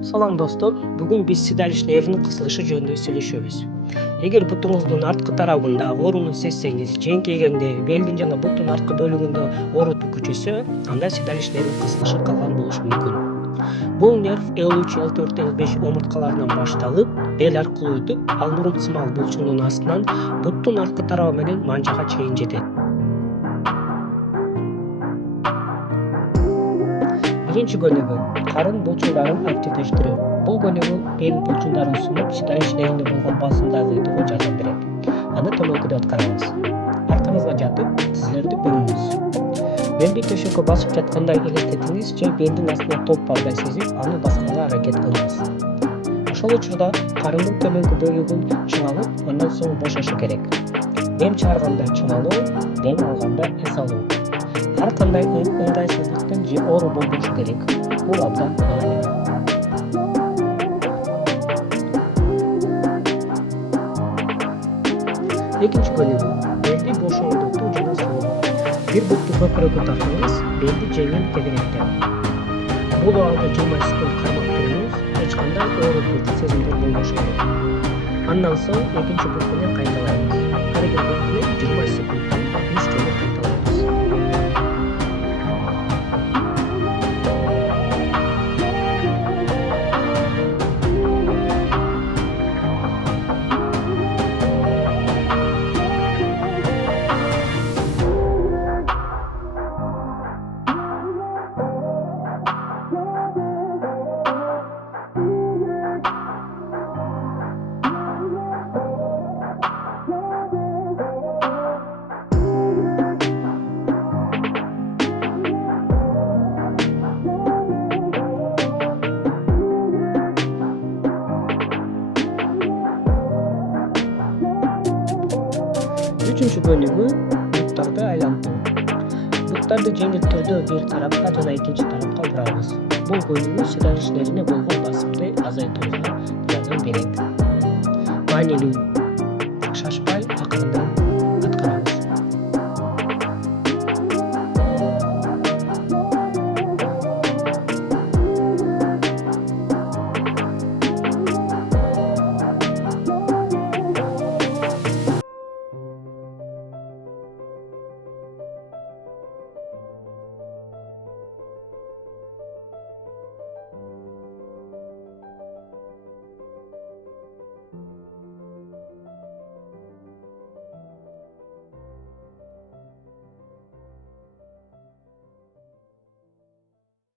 Салам достор, бүгүн биз седалищнердин кысылышы жөнүндө сүйлөшөбүз. Эгер бутуңуздун арткы тарабында ооруну сезсеңиз, жеңкейгенде, белдин жана буттун арткы бөлүгүндө оорутуу күчөсө, анда седалищнердин кысылышы калган болушу мүмкүн. Бул нерв L3, L4, L5 омурткаларынан башталып, бел аркылуу өтүп, ал мурун сымал булчуңдун астынан буттун арткы тарабы менен манжага чейин жетет. Биринчи көнүгүү карын булчуңдарын активдештирүү. Бул көнүгүү бел булчуңдарын сунуп, седалищнеринде болгон басымды азайтууга жардам берет. Аны төмөнкүдө аткарабыз. Аркаңызга жатып, тизлерди бөңүңүз. Белди төшөккө басып жаткандай элестетиңиз же белдин астына топ бардай сезип, аны басканга аракет кылыңыз. Ошол учурда карындын төмөнкү бөлүгүн чыңалып, андан соң бошошу керек. Дем чыгарганда чыңалуу, дем алганда эс алуу. Ар кандай ыңгайсыздыктын же оору болбошу керек. Бул абдан маанилүү. Экинчи көнүгүү белди бошоңдотуу жана суу. Бир бутту көкүрөккө тартыңыз, белди жеңил теберектеп. Бул абалда 20 секунд кармап туруңуз, эч кандай оорутуучу сезимдер болбошу керек. Андан соң экинчи бут менен кайталайбыз. Ар бир бут менен 20 секундтан 3 жолу кайталайбыз. Үчүнчү көнүгүү буттарды айлантуу. Буттарды жеңил түрдө бир тарапка жана экинчи тарапка бурабыз. Бул көнүгүү седалищнерине болгон басымды азайтууга жардам берет. Маанилүү. Шашпай